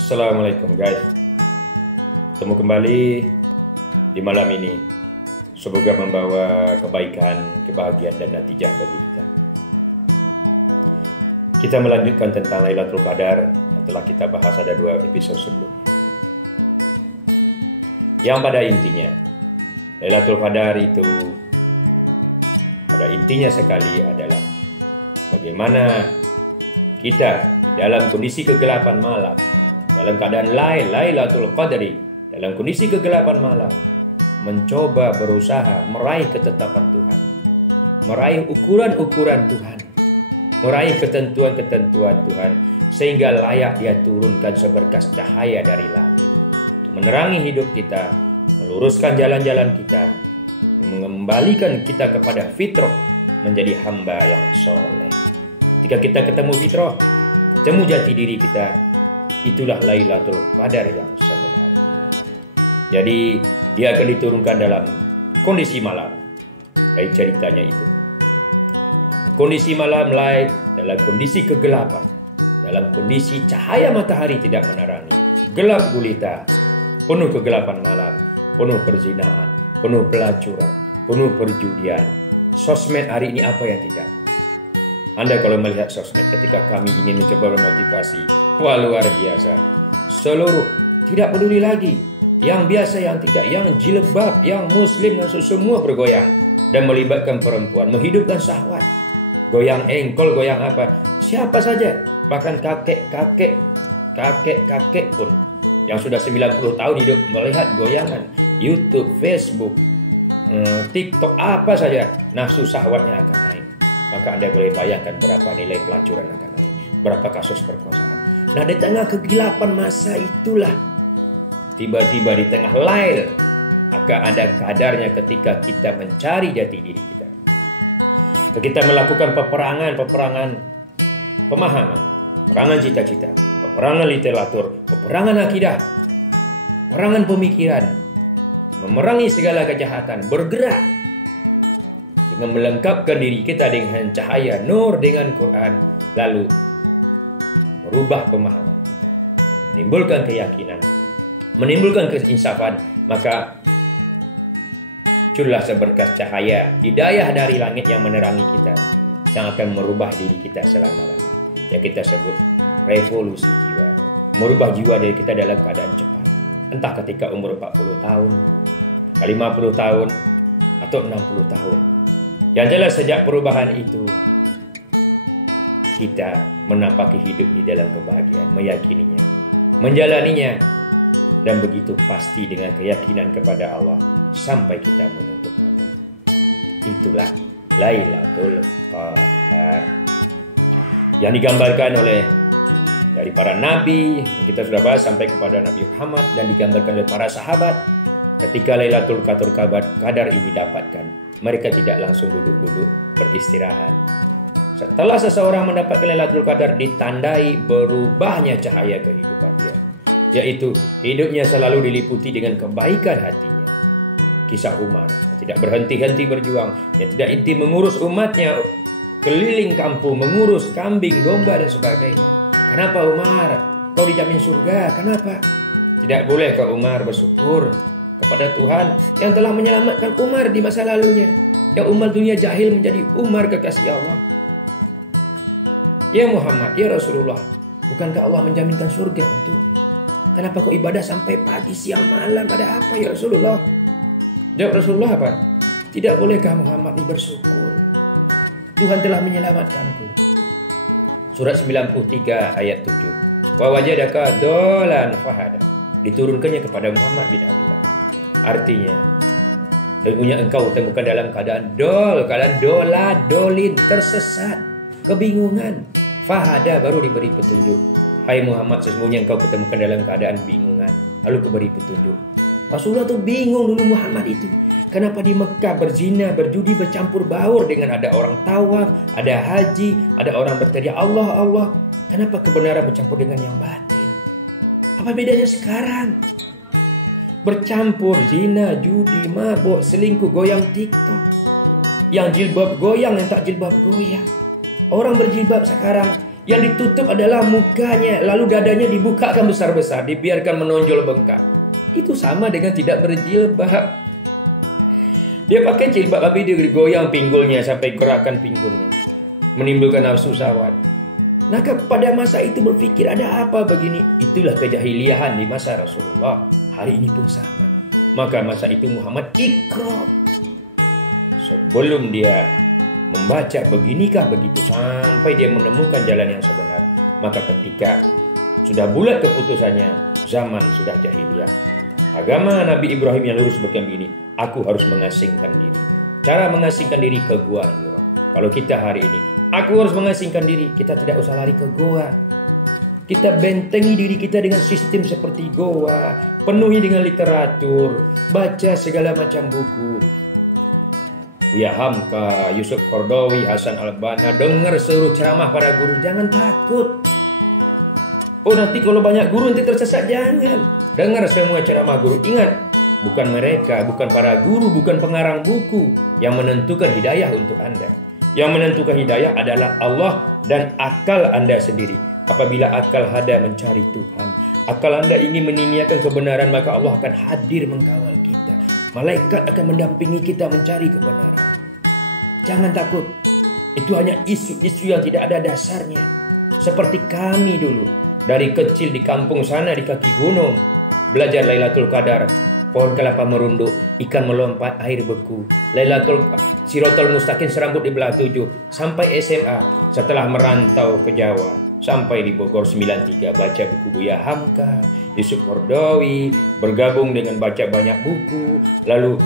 Assalamualaikum guys. Ketemu kembali di malam ini. Semoga membawa kebaikan, kebahagiaan dan natijah bagi kita. Kita melanjutkan tentang Lailatul Qadar yang telah kita bahas ada 2 episode sebelumnya. Yang pada intinya Lailatul Qadar itu pada intinya sekali adalah bagaimana kita dalam kondisi kegelapan malam, dalam keadaan Lailatul Qadri, dalam kondisi kegelapan malam, mencoba berusaha meraih ketetapan Tuhan, meraih ukuran-ukuran Tuhan, meraih ketentuan-ketentuan Tuhan, sehingga layak Dia turunkan seberkas cahaya dari langit untuk menerangi hidup kita, meluruskan jalan-jalan kita, mengembalikan kita kepada fitrah, menjadi hamba yang soleh. Ketika kita ketemu fitrah, ketemu jati diri kita, itulah Lailatul Qadar yang sebenarnya. Jadi dia akan diturunkan dalam kondisi malam. Kayak ceritanya itu. Kondisi malam lain dalam kondisi kegelapan, dalam kondisi cahaya matahari tidak menerangi, gelap gulita, penuh kegelapan malam, penuh perzinahan, penuh pelacuran, penuh perjudian. Sosmed hari ini apa yang tidak? Anda kalau melihat sosmed ketika kami ingin mencoba memotivasi, wah luar biasa. Seluruh tidak peduli lagi, yang biasa yang tidak, yang jilbab, yang muslim, semua bergoyang dan melibatkan perempuan, menghidupkan syahwat. Goyang engkol, goyang apa? Siapa saja, bahkan kakek pun yang sudah 90 tahun hidup melihat goyangan YouTube, Facebook, TikTok, apa saja, nafsu syahwatnya akan naik. Maka Anda boleh bayangkan berapa nilai pelacuran akan naik, berapa kasus perkosaan. Nah, di tengah kegelapan masa itulah, tiba-tiba di tengah lail, akan ada kadarnya ketika kita mencari jati diri kita. Kita melakukan peperangan pemahaman, peperangan cita-cita, peperangan literatur, peperangan akidah, peperangan pemikiran, memerangi segala kejahatan, bergerak dengan melengkapkan diri kita dengan cahaya nur dengan Quran, lalu merubah pemahaman kita, menimbulkan keyakinan, menimbulkan keinsafan, maka curlah seberkas cahaya hidayah dari langit yang menerangi kita, yang akan merubah diri kita selama-lamanya, yang kita sebut revolusi jiwa, merubah jiwa dari kita dalam keadaan cepat, entah ketika umur 40 tahun, 50 tahun, atau 60 tahun. Yang jelas sejak perubahan itu kita menapaki hidup di dalam kebahagiaan, meyakininya, menjalaninya, dan begitu pasti dengan keyakinan kepada Allah sampai kita menutup mata. Itulah Lailatul Qadar yang digambarkan oleh dari para nabi yang kita sudah bahas sampai kepada Nabi Muhammad, dan digambarkan oleh para sahabat. Ketika Lailatul Qadar ini dapatkan, mereka tidak langsung duduk-duduk beristirahat. Setelah seseorang mendapatkan Lailatul Qadar, ditandai berubahnya cahaya kehidupan dia, yaitu hidupnya selalu diliputi dengan kebaikan hatinya. Kisah Umar yang tidak berhenti-henti berjuang, yang tidak inti mengurus umatnya, keliling kampung mengurus kambing, domba dan sebagainya. Kenapa Umar? Kau dijamin surga. Kenapa? Tidak boleh kau Umar bersyukur kepada Tuhan yang telah menyelamatkan Umar di masa lalunya, yang umat dunia jahil menjadi Umar kekasih Allah. Ya Muhammad, ya Rasulullah, bukankah Allah menjaminkan surga untukmu? Kenapa kau ibadah sampai pagi, siang, malam? Ada apa ya Rasulullah? Jawab Rasulullah apa? Tidak bolehkah Muhammad ini bersyukur? Tuhan telah menyelamatkanku. Surat 93 ayat 7. Wa wajadaka dolan fahada. Diturunkannya kepada Muhammad bin Abdullah. Artinya, tentunya engkau temukan dalam keadaan dolin, tersesat, kebingungan. Fahada, baru diberi petunjuk. Hai Muhammad, sesungguhnya engkau ketemukan dalam keadaan bingungan, lalu kuberi petunjuk. Rasulullah tuh bingung dulu Muhammad itu. Kenapa di Mekah berzina, berjudi, bercampur baur dengan ada orang tawaf, ada haji, ada orang berteriak Allah, Allah. Kenapa kebenaran bercampur dengan yang batil? Apa bedanya sekarang? Bercampur zina, judi, mabuk, selingkuh, goyang TikTok. Yang jilbab goyang, yang tak jilbab goyang. Orang berjilbab sekarang Yang ditutup adalah mukanya, lalu dadanya dibukakan besar-besar, dibiarkan menonjol bengkak. Itu sama dengan tidak berjilbab. Dia pakai jilbab tapi dia goyang pinggulnya sampai gerakan pinggulnya, menimbulkan nafsu syahwat. Nah, pada masa itu berpikir ada apa begini? Itulah kejahiliahan di masa Rasulullah. Hari ini pun sama. Maka masa itu Muhammad ikrar. Sebelum dia membaca beginikah begitu sampai dia menemukan jalan yang sebenar. Maka ketika sudah bulat keputusannya, zaman sudah jahiliyah. Agama Nabi Ibrahim yang lurus begini, aku harus mengasingkan diri. Cara mengasingkan diri ke gua Hira. Kalau kita hari ini, aku harus mengasingkan diri, kita tidak usah lari ke goa. Kita bentengi diri kita dengan sistem seperti goa, penuhi dengan literatur, baca segala macam buku. Buya Hamka, Yusuf Qaradawi, Hasan Al-Banna, dengar seluruh ceramah para guru, jangan takut. Oh, nanti kalau banyak guru nanti tersesat, jangan. Dengar semua ceramah guru. Ingat, bukan mereka, bukan para guru, bukan pengarang buku yang menentukan hidayah untuk Anda. Yang menentukan hidayah adalah Allah dan akal Anda sendiri. Apabila akal Anda mencari Tuhan, akal Anda ingin meniniakan kebenaran, maka Allah akan hadir mengkawal kita. Malaikat akan mendampingi kita mencari kebenaran. Jangan takut. Itu hanya isu-isu yang tidak ada dasarnya. Seperti kami dulu. Dari kecil di kampung sana di kaki gunung. Belajar Lailatul Qadar. Pohon kelapa merunduk, ikan melompat, air beku. Siratal Mustaqim serambut di belah 7. Sampai SMA. Setelah merantau ke Jawa. Sampai di Bogor 93. Baca buku Buya Hamka, Yusuf Qaradawi, bergabung dengan baca banyak buku, lalu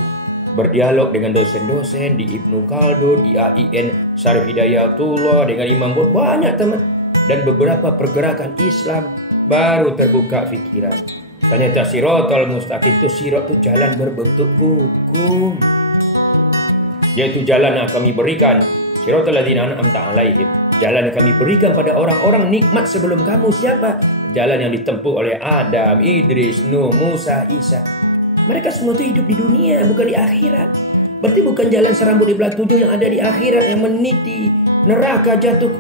berdialog dengan dosen-dosen di Ibnu Khaldun, IAIN, Syarif Hidayatullah, dengan Imam Bukhari, banyak teman. Dan beberapa pergerakan Islam baru terbuka pikiran. Ternyata Siratal Mustaqim itu sirat itu jalan berbentuk hukum. Yaitu jalan yang kami berikan. Siratal ladzina an'amta 'alaihim. Jalan yang kami berikan pada orang-orang nikmat sebelum kamu. Siapa? Jalan yang ditempuh oleh Adam, Idris, Nuh, Musa, Isa. Mereka semua itu hidup di dunia, bukan di akhirat. Berarti bukan jalan serambut di belah 7 yang ada di akhirat, yang meniti neraka jatuh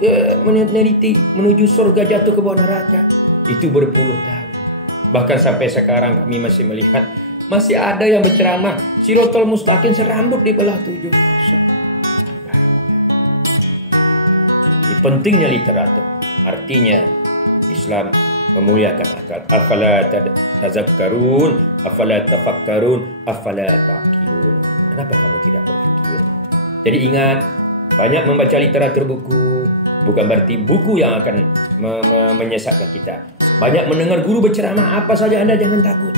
meniti menuju surga jatuh ke bawah neraka. Itu berpuluh tahun. Bahkan sampai sekarang kami masih melihat masih ada yang berceramah Siratal Mustaqim serambut di belah 7. Pentingnya literatur. Artinya Islam memuliakan akal. Afala tazakkarun, afala tafakkarun, afala taqilun. Kenapa kamu tidak berpikir? Jadi ingat, banyak membaca literatur buku bukan berarti buku yang akan menyesatkan kita. Banyak mendengar guru berceramah, apa saja Anda jangan takut.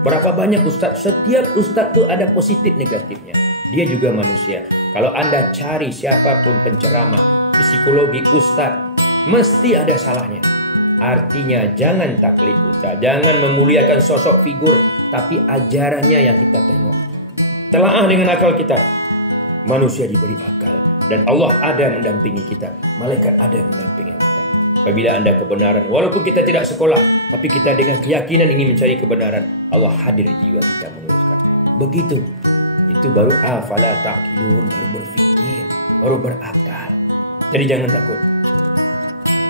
Berapa banyak ustaz, setiap ustaz itu ada positif negatifnya. Dia juga manusia. Kalau Anda cari siapapun penceramah psikologi ustaz, mesti ada salahnya. Artinya jangan taklid ustaz, jangan memuliakan sosok figur, tapi ajarannya yang kita tengok. Telaah dengan akal kita. Manusia diberi akal dan Allah ada mendampingi kita. Malaikat ada mendampingi kita. Apabila Anda kebenaran, walaupun kita tidak sekolah, tapi kita dengan keyakinan ingin mencari kebenaran, Allah hadir di jiwa kita meluruskan. Begitu. Itu baru afala taqilun, baru berpikir, baru berakal. Jadi jangan takut.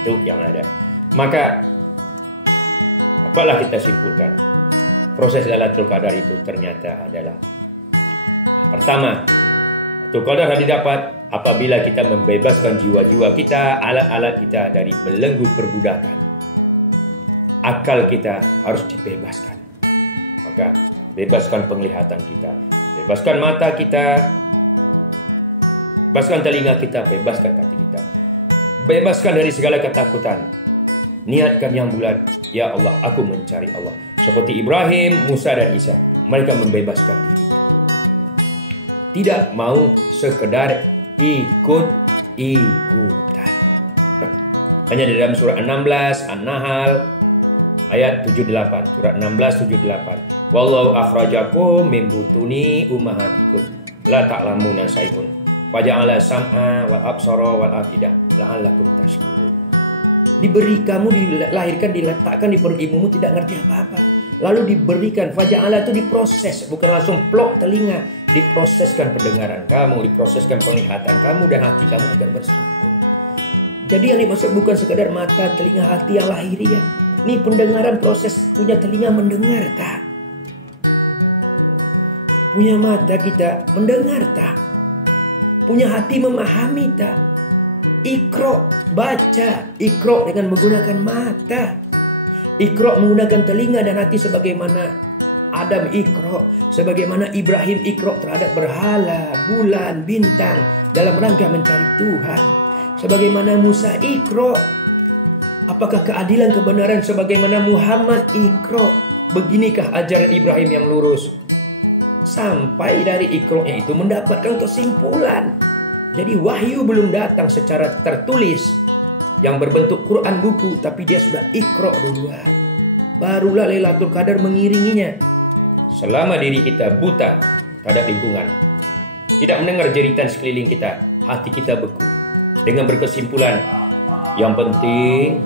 Itu yang ada. Maka apalah kita simpulkan? Proses Lailatul Qadar itu ternyata adalah pertama, Lailatul Qadar didapat apabila kita membebaskan jiwa-jiwa kita, alat-alat kita dari belenggu perbudakan. Akal kita harus dibebaskan. Maka bebaskan penglihatan kita, bebaskan mata kita, bebaskan telinga kita, bebaskan kaki kita. Bebaskan dari segala ketakutan. Niatkan yang bulat. Ya Allah, aku mencari Allah. Seperti Ibrahim, Musa, dan Isa. Mereka membebaskan dirinya. Tidak mau sekedar ikut-ikutan. Hanya di dalam surah 16, An-Nahl, ayat 78. Surah 16, 78. Wallahu akhrajakum min butuni ummahatikum. La ta'lamuna syai'un. Faja'ala sam'a wal absara wal afidah la'allakum tashkurun. Diberi kamu dilahirkan, diletakkan di perut ibumu tidak ngerti apa-apa. Lalu diberikan, faja'ala itu diproses, bukan langsung plok telinga. Diproseskan pendengaran kamu, diproseskan penglihatan kamu dan hati kamu agar bersyukur. Jadi yang dimaksud bukan sekadar mata, telinga, hati yang lahiriah. Ini pendengaran, proses punya telinga mendengar tak? Punya mata kita mendengar tak? Punya hati memahami tak? Iqra, baca. Iqra dengan menggunakan mata. Iqra menggunakan telinga dan hati sebagaimana Adam Iqra, sebagaimana Ibrahim Iqra terhadap berhala, bulan, bintang dalam rangka mencari Tuhan. Sebagaimana Musa Iqra, apakah keadilan kebenaran sebagaimana Muhammad Iqra. Beginikah ajaran Ibrahim yang lurus. Sampai dari Iqra-nya itu mendapatkan kesimpulan. Jadi wahyu belum datang secara tertulis yang berbentuk Quran buku, tapi dia sudah Iqra duluan. Barulah Lailatul Qadar mengiringinya. Selama diri kita buta terhadap lingkungan, tidak mendengar jeritan sekeliling kita, hati kita beku dengan berkesimpulan, yang penting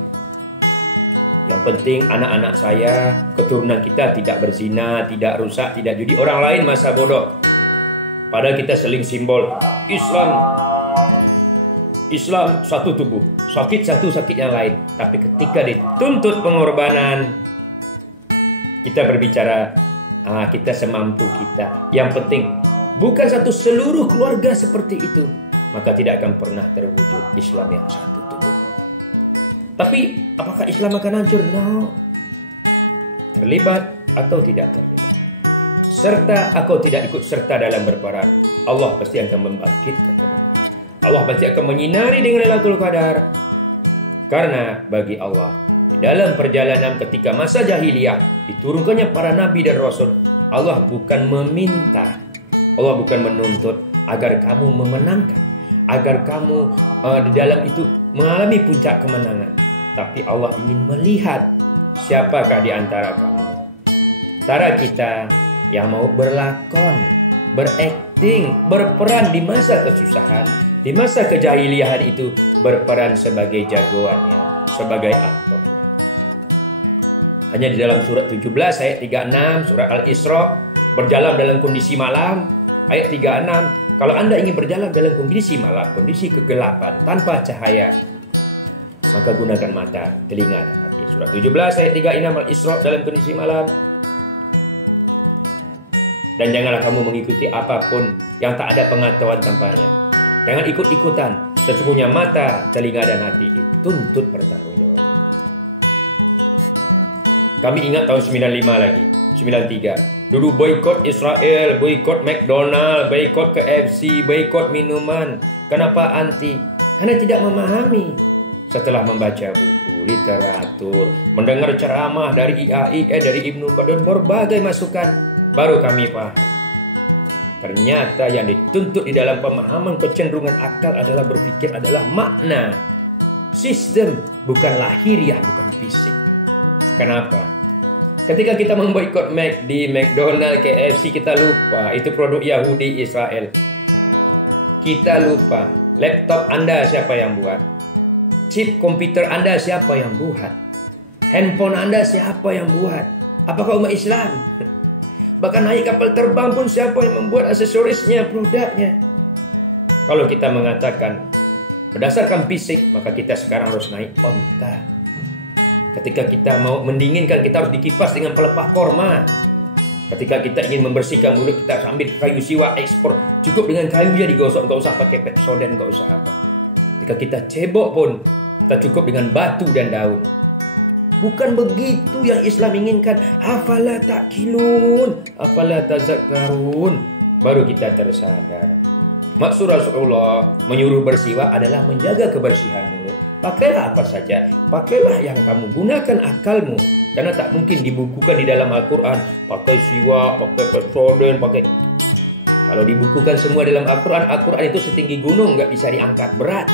anak-anak saya, keturunan kita tidak berzina, tidak rusak, tidak judi, orang lain masa bodoh. Padahal kita seling simbol Islam satu tubuh, sakit satu sakit yang lain. Tapi ketika dituntut pengorbanan, kita berbicara kita semampu kita. Yang penting bukan satu seluruh keluarga seperti itu, maka tidak akan pernah terwujud Islam yang satu tubuh. Tapi apakah Islam akan hancur? No. Terlibat atau tidak terlibat, serta atau tidak ikut serta dalam berperan, Allah pasti akan membangkitkan kebenaran. Allah pasti akan menyinari dengan Lailatul Qadar. Karena bagi Allah, di dalam perjalanan ketika masa jahiliyah diturunkannya para nabi dan rasul, Allah bukan meminta, Allah bukan menuntut agar kamu memenangkan, agar kamu di dalam itu mengalami puncak kemenangan. Tapi Allah ingin melihat siapakah di antara kamu, antara kita yang mau berlakon, berakting, berperan di masa kesusahan, di masa kejahiliahan itu, berperan sebagai jagoannya, sebagai aktornya. Hanya di dalam surat 17 ayat 36, surat Al-Isra, berjalan dalam kondisi malam, ayat 36, kalau Anda ingin berjalan dalam kondisi malam, kondisi kegelapan, tanpa cahaya, maka gunakan mata, telinga, dan hati. Surat 17 ayat 36 Al-Isra, dalam kondisi malam. Dan janganlah kamu mengikuti apapun yang tak ada pengetahuan tanpanya. Jangan ikut-ikutan. Sesungguhnya mata, telinga, dan hati dituntut pertanggungjawaban. Kami ingat tahun 95 lagi, 93. Dulu boikot Israel, boikot McDonald, boikot KFC, boikot minuman. Kenapa anti? Karena tidak memahami. Setelah membaca buku, literatur, mendengar ceramah dari IAI, dari Ibnu Qayyim, berbagai masukan, baru kami paham. Ternyata yang dituntut di dalam pemahaman kecenderungan akal adalah berpikir adalah makna, sistem, bukan lahiriah, bukan fisik. Kenapa? Ketika kita memboikot McD, McDonald, KFC, kita lupa itu produk Yahudi Israel. Kita lupa laptop Anda siapa yang buat, chip komputer Anda siapa yang buat, handphone Anda siapa yang buat. Apakah umat Islam? Bahkan naik kapal terbang pun siapa yang membuat aksesorisnya, produknya. Kalau kita mengatakan berdasarkan fisik, maka kita sekarang harus naik onta. Ketika kita mau mendinginkan, kita harus dikipas dengan pelepah korma. Ketika kita ingin membersihkan mulut, kita ambil kayu siwa ekspor. Cukup dengan kayu aja digosok, nggak usah pakai Pepsodent, nggak usah apa. Ketika kita cebok pun, kita cukup dengan batu dan daun. Bukan begitu yang Islam inginkan. Afala ta'qilun, afala tazakkarun. Baru kita tersadar. Maksud Rasulullah menyuruh bersiwak adalah menjaga kebersihan mulut. Pakailah apa saja, pakailah yang kamu gunakan akalmu. Karena tak mungkin dibukukan di dalam Al-Quran. Pakai siwak, pakai Pepsodent, pakai... Kalau dibukukan semua dalam Al-Quran, Al-Quran itu setinggi gunung, nggak bisa diangkat, berat.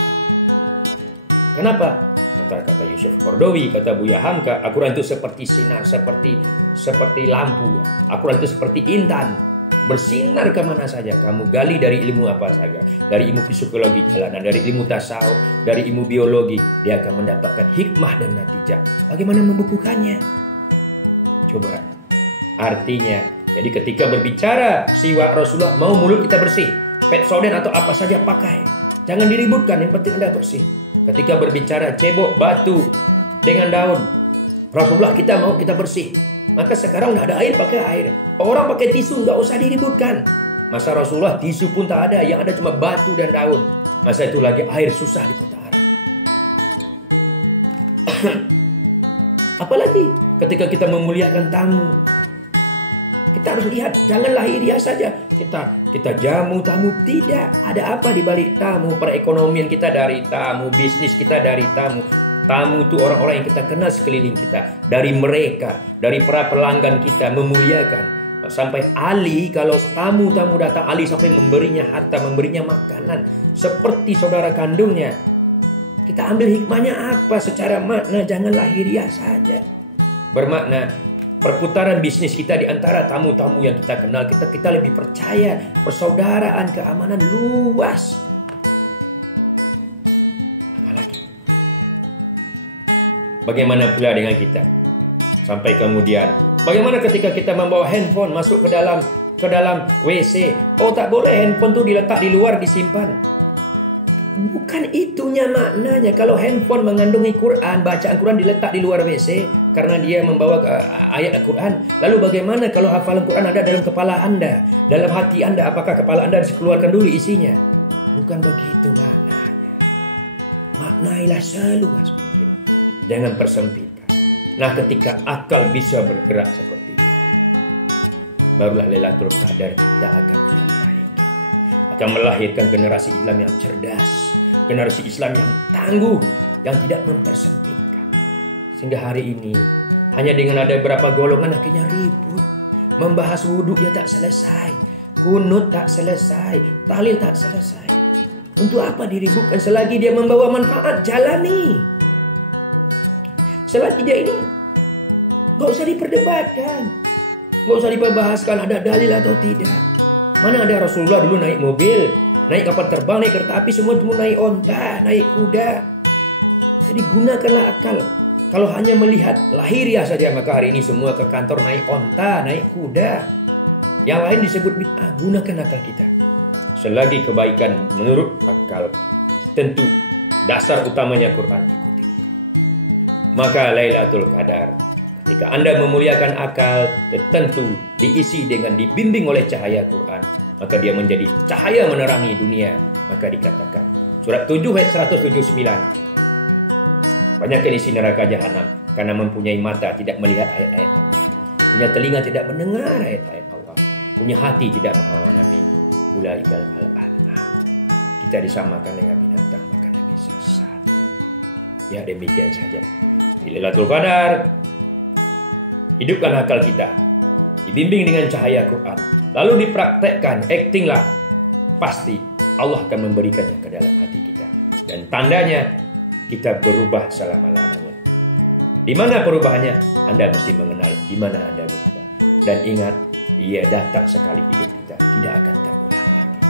Kenapa? Kata Yusuf Qaradawi, kata Buya Hamka, Al-Quran itu seperti sinar, seperti lampu. Al-Quran itu seperti intan, bersinar kemana saja. Kamu gali dari ilmu apa saja, dari ilmu psikologi jalanan, dari ilmu tasawuf, dari ilmu biologi, dia akan mendapatkan hikmah dan natijah. Bagaimana membukukannya? Coba. Artinya, jadi ketika berbicara siwak Rasulullah, mau mulut kita bersih, Pepsodent atau apa saja pakai. Jangan diributkan, yang penting Anda bersih. ketika berbicara cebok batu dengan daun. Rasulullah kita mau kita bersih. Maka sekarang nggak ada air, pakai air. Orang pakai tisu, nggak usah diributkan. Masa Rasulullah tisu pun tak ada, yang ada cuma batu dan daun. Masa itu lagi air susah di kota Arab. Apalagi ketika kita memuliakan tamu. Kita harus lihat, jangan lahiriah saja. Kita jamu tamu, tidak. Ada apa di balik tamu? Perekonomian kita dari tamu, bisnis kita dari tamu. Tamu itu orang-orang yang kita kenal sekeliling kita. Dari mereka, dari para pelanggan kita, memuliakan. Sampai Ali, kalau tamu-tamu datang, Ali sampai memberinya harta, memberinya makanan. Seperti saudara kandungnya. Kita ambil hikmahnya apa? Secara makna, jangan lahiriah saja. Bermakna, perputaran bisnis kita di antara tamu-tamu yang kita kenal, kita lebih percaya. Persaudaraan, keamanan luas. Bagaimana pula dengan kita? Sampai kemudian, bagaimana ketika kita membawa handphone masuk ke dalam WC? Oh, tak boleh, handphone itu diletak di luar, disimpan. Bukan itunya maknanya. Kalau handphone mengandungi Quran, bacaan Quran diletak di luar WC karena dia membawa ayat Al-Quran. Lalu bagaimana kalau hafalan Quran ada dalam kepala Anda, dalam hati Anda? Apakah kepala Anda dikeluarkan dulu isinya? Bukan begitu maknanya. Maknailah seluas mungkin. Jangan persempitkan. Nah, ketika akal bisa bergerak seperti itu, barulah Lailatul Qadar tidak akan menyertai kita. Akan melahirkan generasi Islam yang cerdas, generasi Islam yang tangguh, yang tidak mempersempitkan. Sehingga hari ini hanya dengan ada beberapa golongan akhirnya ribut. Membahas wudhu ya tak selesai, kunut tak selesai, tahlil tak selesai. Untuk apa diributkan? Selagi dia membawa manfaat, jalani. Selagi dia ini gak usah diperdebatkan, gak usah dibahaskan ada dalil atau tidak. Mana ada Rasulullah dulu naik mobil, naik kapal terbang, naik kereta api, semua naik onta, naik kuda. Jadi gunakanlah akal. Kalau hanya melihat lahiriah saja, maka hari ini semua ke kantor naik onta, naik kuda. Yang lain disebut bid'ah. Gunakan akal kita. Selagi kebaikan menurut akal, tentu dasar utamanya Quran. Ikuti. Maka Lailatul Qadar, ketika Anda memuliakan akal, tentu diisi dengan dibimbing oleh cahaya Quran, maka dia menjadi cahaya menerangi dunia. Maka dikatakan surat 7 ayat 179, banyak yang isi neraka jahanam karena mempunyai mata tidak melihat ayat-ayat Allah, punya telinga tidak mendengar ayat-ayat Allah, punya hati tidak memahami. Ulaikal al-an'am. Kita disamakan dengan binatang, maka Nabi sesat. Ya, demikian saja. Di Lailatul Qadar, hidupkan akal kita, dibimbing dengan cahaya Quran, lalu dipraktekkan, actinglah, pasti Allah akan memberikannya ke dalam hati kita. Dan tandanya kita berubah selama-lamanya. Di mana perubahannya? Anda mesti mengenal di mana Anda berubah. Dan ingat, Ia datang sekali hidup kita, tidak akan terulang lagi.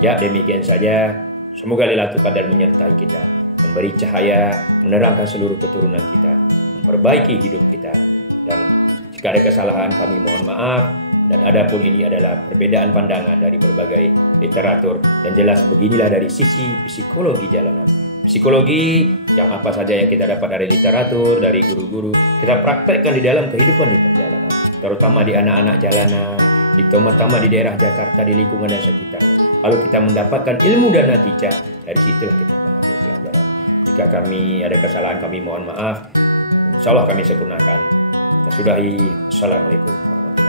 Ya, demikian saja. Semoga Lailatul Qadar menyertai kita, memberi cahaya, menerangkan seluruh keturunan kita, memperbaiki hidup kita. Dan jika ada kesalahan, kami mohon maaf. Dan adapun ini adalah perbedaan pandangan dari berbagai literatur. Dan jelas beginilah dari sisi psikologi jalanan. Psikologi yang apa saja yang kita dapat dari literatur, dari guru-guru, kita praktekkan di dalam kehidupan di perjalanan. Terutama di anak-anak jalanan, terutama di daerah Jakarta, di lingkungan dan sekitarnya. Lalu kita mendapatkan ilmu dan natijah. Dari situlah kita mengambil pelajaran. Jika kami ada kesalahan, kami mohon maaf. Insya Allah kami sempurnakan. Kita sudahi. Assalamualaikum warahmatullahi wabarakatuh.